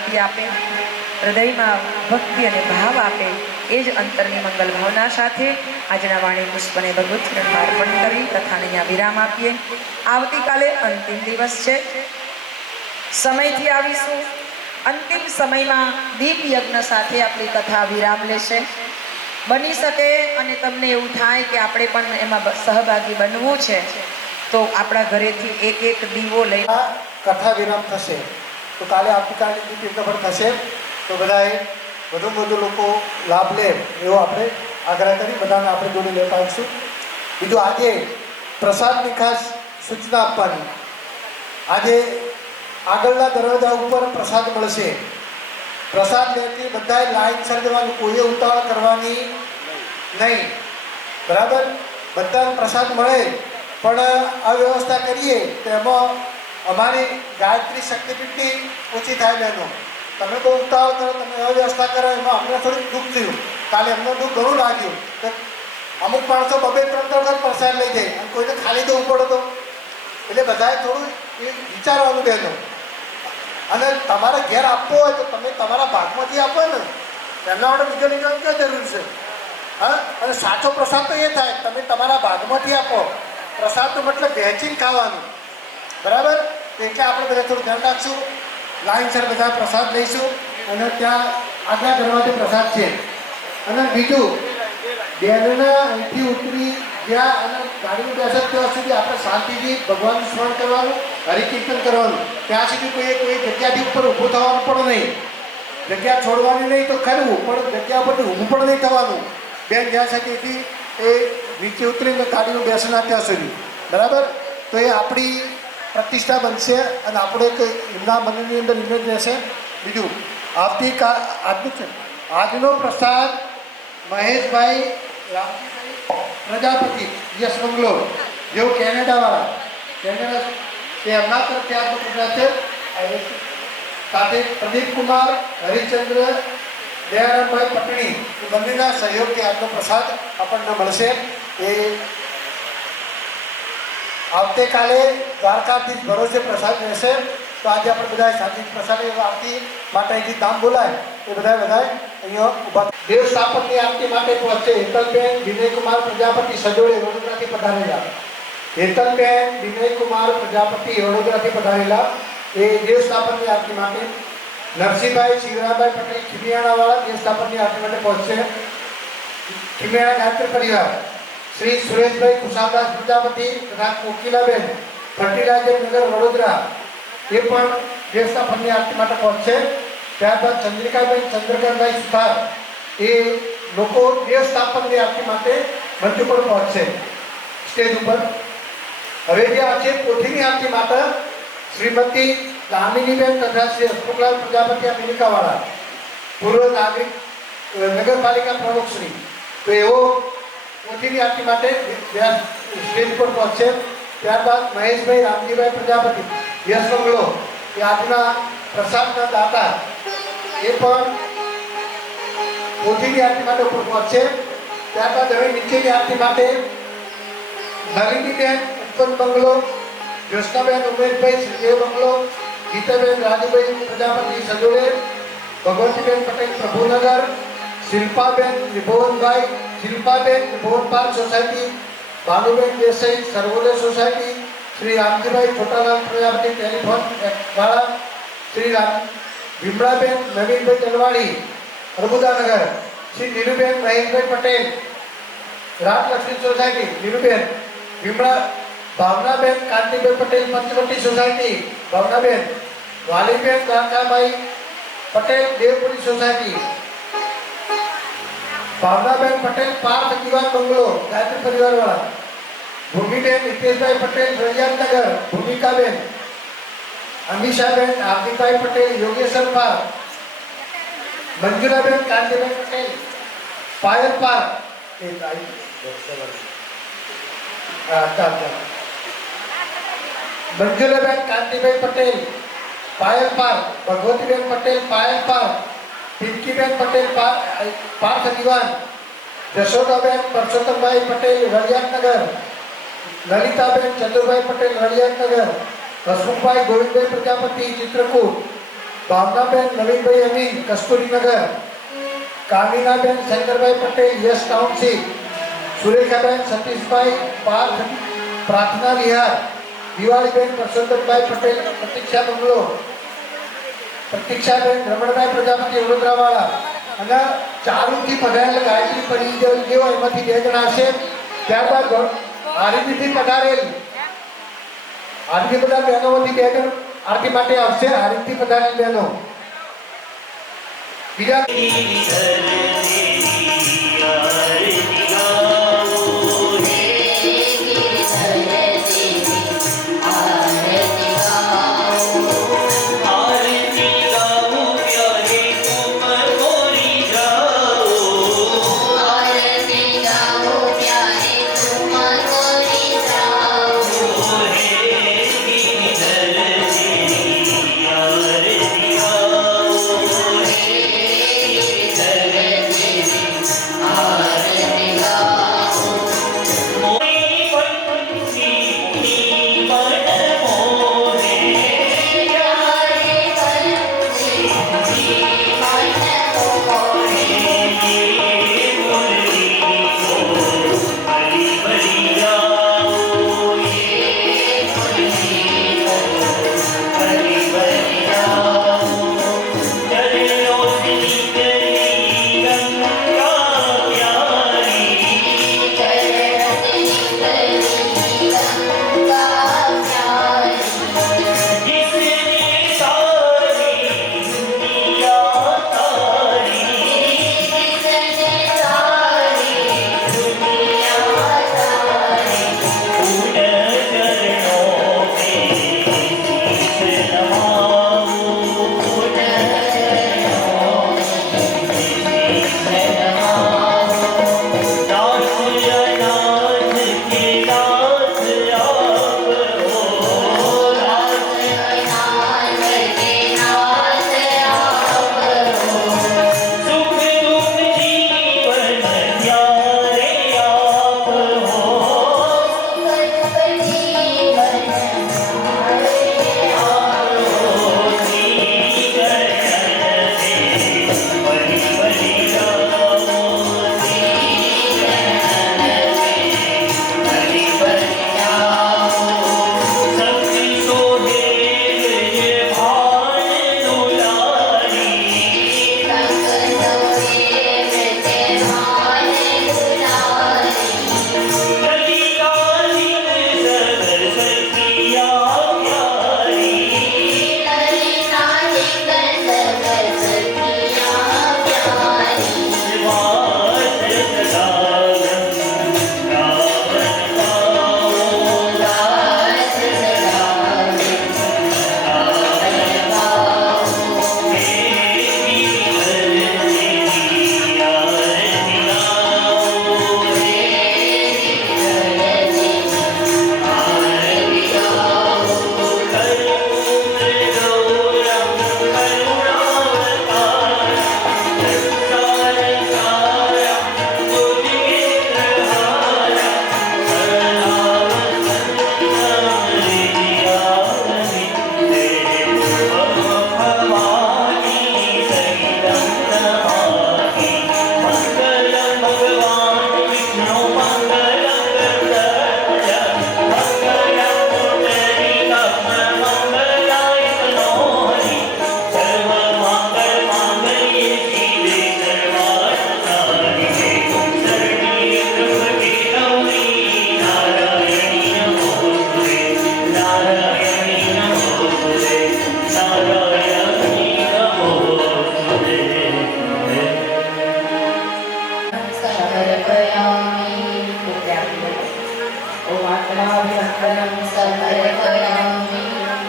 ગતિ આપે, હૃદયમાં ભક્તિ અને ભાવ આપે, એ જ અંતરની મંગલ ભાવના સાથે આજના વાણી પુષ્પને ભગવત ચરણમાં અર્પણ કરી કથાને અહીંયા વિરામ આપીએ. આવતીકાલે અંતિમ દિવસ છે. સમયથી આવીશું. અંતિમ સમયમાં દીપ યજ્ઞ સાથે આપણી કથા વિરામ લેશે. બની શકે અને તમને એવું થાય કે આપણે પણ એમાં સહભાગી બનવું છે, તો આપણા ઘરેથી એક એક દીવો લઈ કથા વિરામ થશે. તો કાલે આવતીકાલે દીપ યજ્ઞ પણ થશે. તો બધાએ વધુ લોકો લાભ લે એવો આપણે આગ્રહ કરી બધાને આપણે જોડે લેતા આવીશું. બીજું, આજે પ્રસાદની ખાસ સૂચના આપવાની. આજે આગળના દરવાજા ઉપર પ્રસાદ મળશે. પ્રસાદ લેતી બધાએ લાઈનસર જવાનું, કોઈએ ઉતાવળ કરવાની નહીં. બરાબર? બધાને પ્રસાદ મળે, પણ આ વ્યવસ્થા કરીએ તો એમાં અમારી ગાયત્રી શક્તિપીઠની ઓછી થાય બહેનો. તમે બહુ ઉતાવળ કરો, તમે અવ્યવસ્થા કરો, એમાં અમને થોડુંક દુઃખ થયું. કાલે એમનું દુઃખ ઘણું લાગ્યું કે અમુક માણસો 2-3 વખત પ્રસાદ લઈ જાય અને કોઈને ખાલી દેવું પડે તો. એટલે બધાએ થોડું એ વિચારવાનું બહેનો. અને તમારે ઘેર આપવો હોય તો તમે તમારા ભાગમાંથી આપો ને, એમના માટે બીજો લઈ જવાની ક્યાં જરૂર છે? હા, અને સાચો પ્રસાદ તો એ થાય તમે તમારા ભાગમાંથી આપો. પ્રસાદનો મતલબ વહેંચીને ખાવાનું. બરાબર? એટલે આપણે બધા થોડું ધ્યાન રાખશું. લાઈનસર બધા પ્રસાદ લઈશું અને ત્યાં આગલા દરવાજે પ્રસાદ છે. અને બીજું, બેનના અહીંથી ઉતરી જ્યાં અને ગાડીનું બેસે ત્યાં સુધી આપણે શાંતિથી ભગવાનનું સ્મરણ કરવાનું, હરિકીર્તન કરવાનું. ત્યાં સુધી કોઈ જગ્યાથી ઉપર ઊભું થવાનું પણ નહીં. જગ્યા છોડવાની નહીં તો ખરું, પણ જગ્યા પરથી ઊભું પણ નહીં થવાનું. બેન જ્યાં સુધી એ નીચે ઉતરીને ગાડીનું બેસના ત્યાં સુધી. બરાબર? તો એ આપણી પ્રતિષ્ઠા બનશે અને આપણે એમના મનની અંદર ઇમેજ રહેશે. બીજું, આજનું છે આજનો પ્રસાદ મહેશભાઈ પ્રજાપતિ યસ બંગલો, જેઓ કેનેડા તે એમના તરફથી આજનો પ્રસાદ છે. સાથે પ્રદીપકુમાર હરિચંદ્ર દયારામભાઈ પટણી એ બંનેના સહયોગથી આજનો પ્રસાદ આપણને મળશે. એ આવતીકાલે દ્વારકાથી ભરોસે પ્રસાદ રહેશે. તો આજે આપણે બધા શાંતિ પ્રસાદ આરતી માટે અહીંથી દામ બોલાય એ બધા અહીંયા ઊભા. દેવ સ્થાપનની આરતી માટે પહોંચે હેતલબેન વિનયકુમાર પ્રજાપતિ સજોડે વડોદરાથી પધારેલા. હેતલબેન વિનયકુમાર પ્રજાપતિ વડોદરાથી પધારેલા એ દેવ સ્થાપનની આરતી માટે. નરસિંહભાઈ શિવરામભાઈ પટેલ ખીમિયાણાવાળા દેવ સ્થાપનની આરતી માટે પહોંચશે. ખીમિયાણા ગાયત્રી પરિવાર શ્રી સુરેશભાઈ કુશાલદાસ પ્રજાપતિ તથા કોકિલાબેન ફર્ટિલાઇઝર નગર વડોદરા એ પણ દેવ સ્થાપનની આરતી માટે પહોંચશે. ત્યારબાદ ચંદ્રિકાબેન ચંદ્રકાંતભાઈ સુથાર એ લોકો દેવ સ્થાપનની આરતી માટે મંચ ઉપર પહોંચશે સ્ટેજ ઉપર. હવે જે આજે પોથીની આરતી માટે શ્રીમતી દામિનીબેન તથા શ્રી હસમુખલાલ પ્રજાપતિ અમેરિકાવાળા પૂર્વ નાગરિક નગરપાલિકા પ્રમુખશ્રી, તો એવો પોથીની આરતી માટે સ્ટેજ પર પહોંચશે. ત્યારબાદ મહેશભાઈ રામજીભાઈ પ્રજાપતિ યસ બંગલો એ આજના પ્રસાદના દાતા એ પણ પોથીની આરતી માટે ઉપર પહોંચશે. ત્યારબાદ હવે નીચેની આરતી માટે નલિનીબેન ઉત્પન્ન બંગલો, જ્યોત્સનાબેન ઉમેશભાઈ શ્રીદેવ બંગલો, ગીતાબેન રાજુભાઈ પ્રજાપતિ સજોડે, Bhagwatiben Patel Prabhunagar, Shilpaben Tribhuvanpal society, Bhanuben Desai Sarvodaya society, Shri Ramjibhai Chhotalal Prajapati telephone વાળા, Shri Bhimdaben Navinbhai Talwadi Arbudanagar, Shri Niruben Maheshbhai Patel Rajlakshmi society Niruben Bhimda, Bhavnaben Kantibhai Patel Panchvati society Bhavnaben, Valiben Kakabhai Patel Devpuri society, Bhavnaben Patel Parth Diwan bungalow Gayatri પરિવારવાળા, ભૂમિબેન હિતેશભાઈ પટેલ રળિયાતનગર, ભૂમિકાબેન, અમીષાબેન હાર્દિકભાઈ પટેલ યોગેશ્વર પાર્ક, મંજુલાબેન કાંતિભાઈ પટેલ પાયલ પાર્ક, મંજુલાબેન કાંતિભાઈ પટેલ પાયલ પાર્ક, ભગવતીબેન પટેલ પાયલ પાર્ક, પિંકીબેન પટેલ પાર્થ દીવાન, જશોદાબેન પરસોત્તમભાઈ પટેલ રળિયાતનગર, લલિતાબેન ચંદુભાઈ પટેલ રળિયાતનગર, હસમુખભાઈ ગોવિંદભાઈ પ્રજાપતિ ચિત્રકૂટ, ભાવનાબેન નવીનભાઈ અમીન કસ્તુરીનગર, કામિનાબેન શંકરભાઈ પટેલ યસ ટાઉનશીપ, સુરેખાબેન સતીશભાઈ પાર્થ પ્રાર્થના વિહાર, દિવાળીબેન પરસોત્તમભાઈ પટેલ પ્રતીક્ષા બંગલો, પ્રતીક્ષાબેન રમણભાઈ પ્રજાપતિ વડોદરાવાળા અને ચારુથી પધારેલ ગાયત્રી પરિજન જેઓ એમાંથી 2 જણા હશે. ત્યારબાદ આરતીથી પધારેલ આરતી બધા બહેનોમાંથી 2 જણ આરતી માટે આવશે. આરતી પધારેલ બહેનો બીજા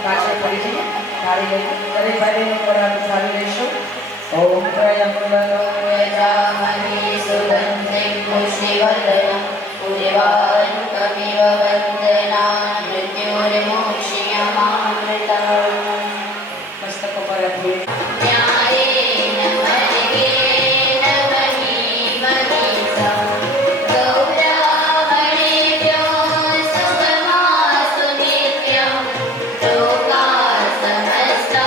પાછળ પડી જઈએ થાળી લઈને દરેક ભાઈનો પરાઠ થાળી લઈશું. ઓમ ત્રયંબકમ સુગંધિ પુષ્ટિવર્ધનમ પૂર્વાનુકમિવ વંદના મૃત્યુર્મોક્ષ્યમામૃતમ. મસ્તક પર રાખીએ. Loka samasta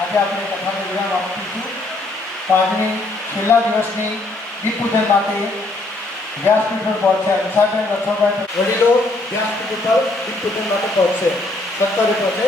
આજે આપણે કથાને વિરામ આપીશું. તો આજની છેલ્લા દિવસની દીપ પૂજન માટે વ્યાસપીઠ પર પહોંચશે અંશાબેન રથોભાઈ વડીલો વ્યાસપીઠ પર દીપ પૂજન માટે પહોંચશે. સત્તરી પહોંચે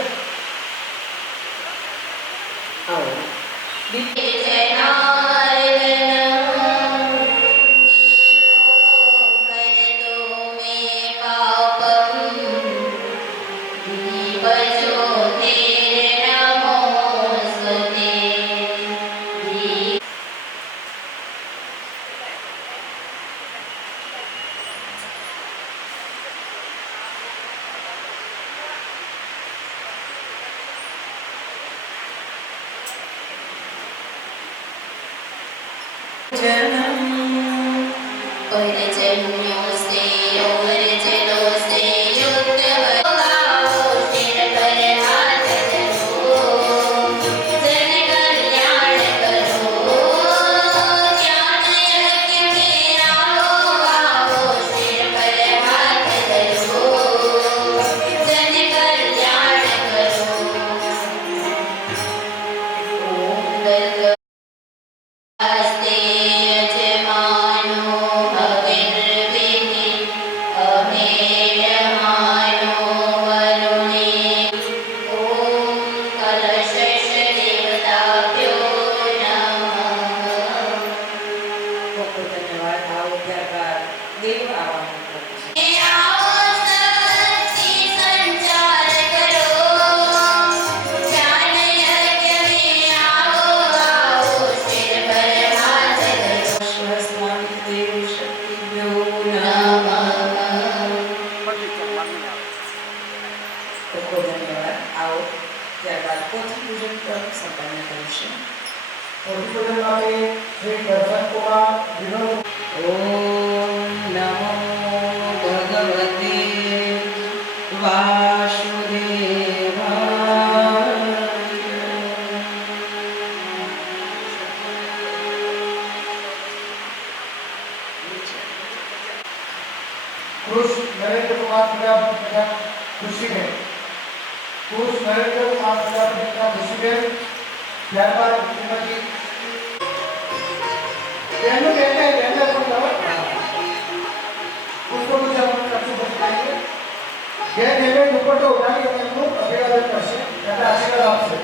દુપટ્ટો ઉઠાવી અને એમનું અભિવાદન કરશે, એમને આશીર્વાદ આપશે.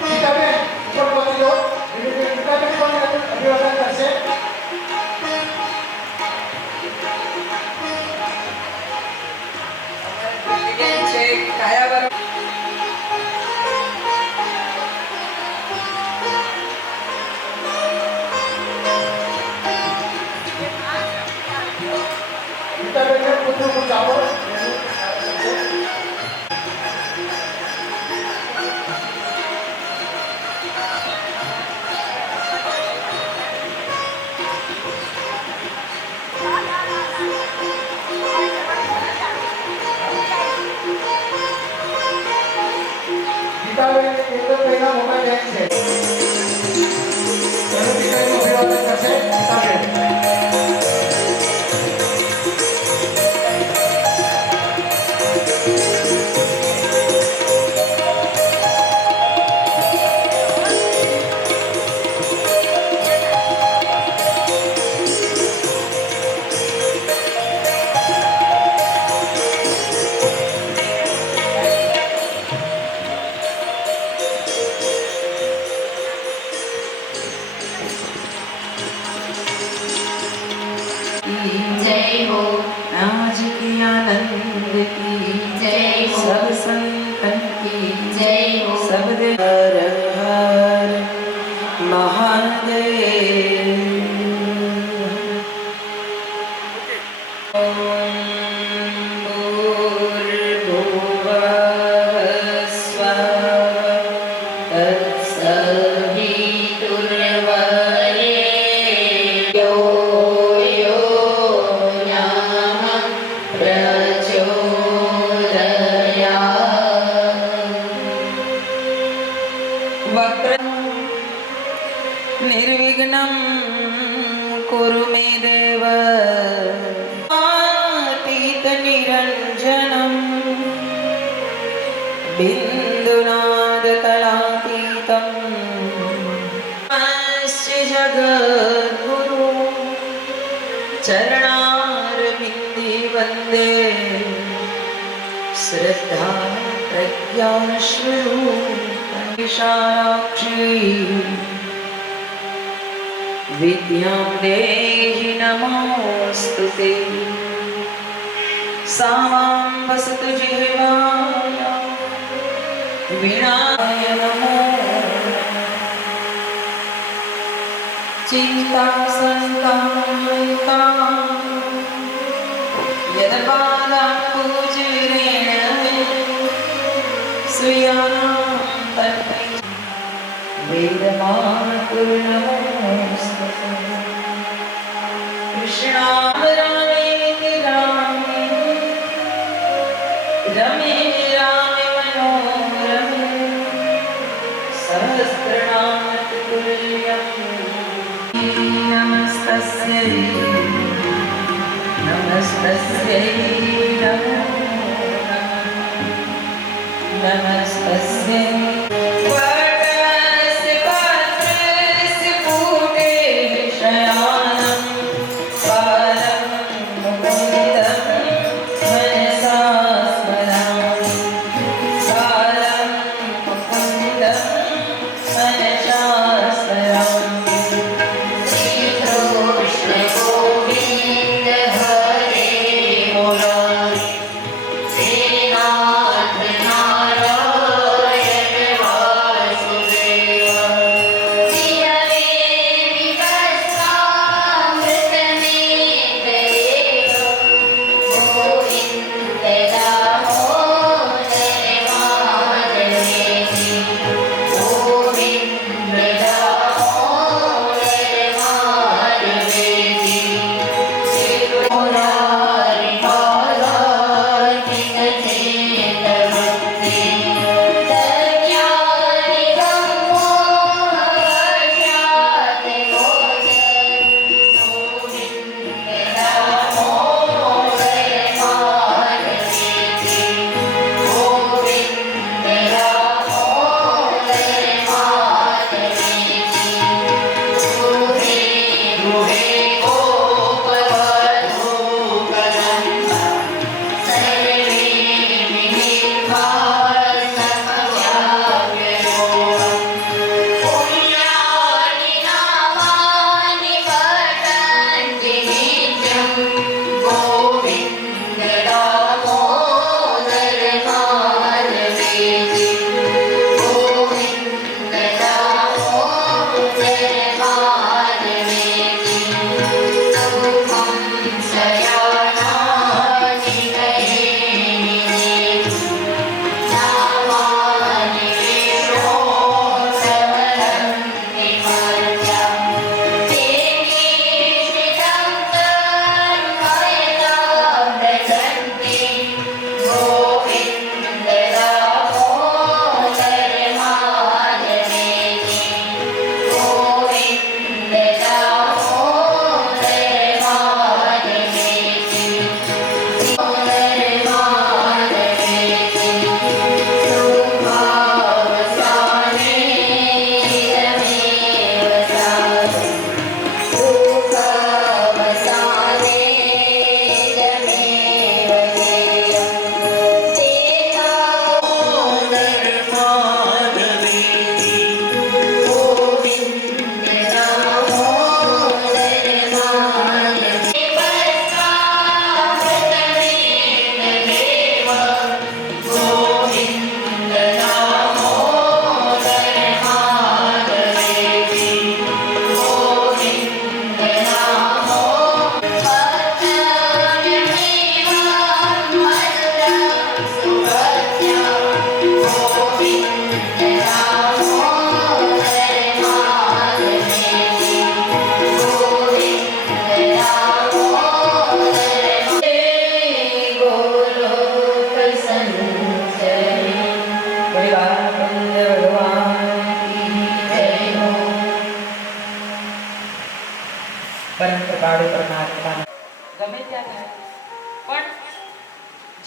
ગીતાબેન ઉપર પહોંચી જાઓ. ગીતાબેન પણ અભિવાદન કરશે. जय हो आज की आनंद की जय हो सब संतन की जय हो सब हर हर महादेव. निरञ्जनम् बिन्दुनादकलातीतम् अस्य जगद्गुरु चरणारविन्दे वन्दे श्रद्धा प्रज्ञास्वरूपविशालाक्षी विद्यां देहि नमोऽस्तु ते सा मां वसतु जिह्वायां वीणाय नमो चिन्तासङ्कायिका यदपादाम्बुजरेण श्रियाणां तन्मै वेदमातुर्नमोऽस्तु कृष्णाय रामेति रामे रमे रामे मनोरमे सहस्रनाम तुल्यम् नमस्तस्यै नमस्तस्यै नमो नमः नमस्तस्यै वटस्य पात्रस्य पूटे शयानं पारं मुकुन्दं मनसा स्मरामि पारं मुकुन्दं मनसा स्मरामि श्रीकृष्ण गोविन्द हरे मुरारी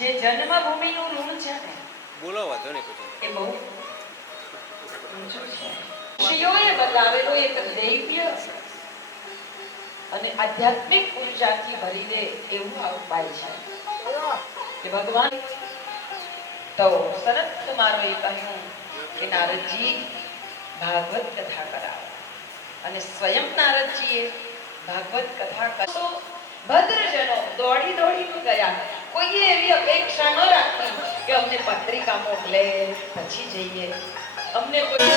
જે જન્મભૂમિનું ઋણ છે ને બોલો વાંધો નહીં પછી એ બહુ ઊંચું છે. ઋષિઓએ બતાવેલો એક દૈવ્ય અને આધ્યાત્મિક ઉર્જાથી ભરી દે એવું આ ઉપાય છે કે ભગવાન તો સનત કુમારોએ કહ્યું કે નારદજી ભાગવત કથા કરાવો અને સ્વયં નારદજીએ ભાગવત કથા તો ભદ્રજનો દોડી દોડીને ગયા. કોઈએ એવી અપેક્ષા ન રાખી કે અમને પત્રિકા મોકલે પછી જઈએ. અમને કોઈ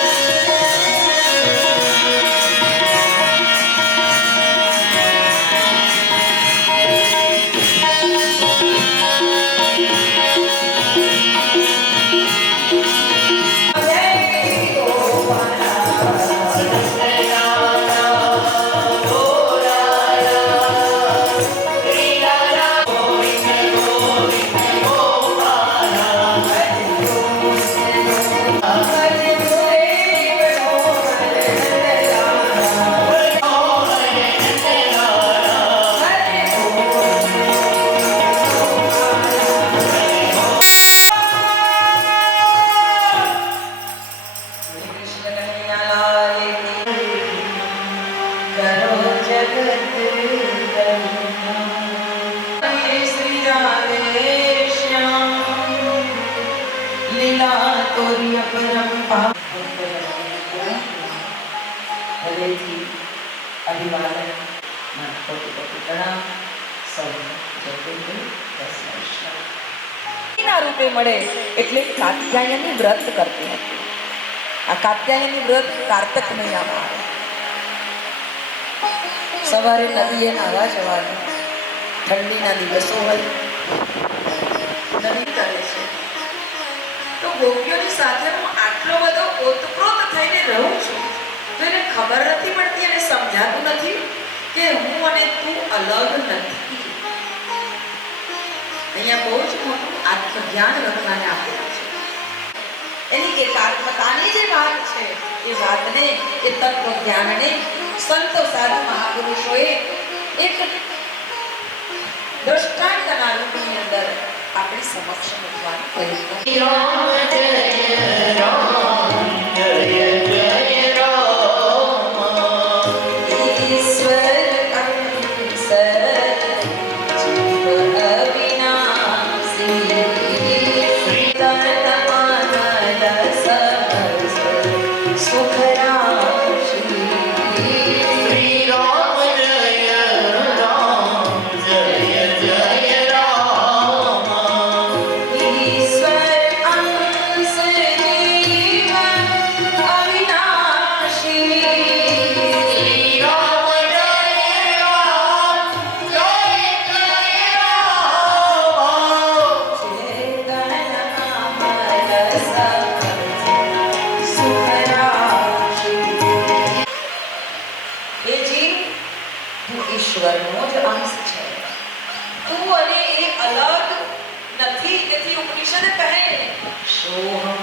રૂપે મળે એટલે કાત્યાયની વ્રત કરતી હતી. આ કાત્યાયની વ્રત કારતક મહિનામાં આવે. સવારે નદીએ નાહવા જવાનું, ઠંડીના દિવસો હોય, નદી કરે છે. તો ગોપીઓની સાથે હું આટલો બધો ઓતપ્રોત થઈને રહું છું તો એને ખબર નથી પડતી અને સમજાતું નથી કે હું અને તું અલગ નથી. અહીંયા બહુ જ મોટું આત્મજ્ઞાન રત્નાને આપેલું છે. એની એકાત્મતાની જે વાત છે એ વાતને, એ તત્વ જ્ઞાનને સંતો સાધુ મહાપુરુષોએ એક દ્રષ્ટાંતના રૂપની અંદર આપણી સમક્ષ મૂકવાનો પ્રયત્ન કર્યો. ઈશ્વરનો જ અંશ છે. તું અને એ અલગ નથી. તેથી ઉપનિષદ કહે સોહમ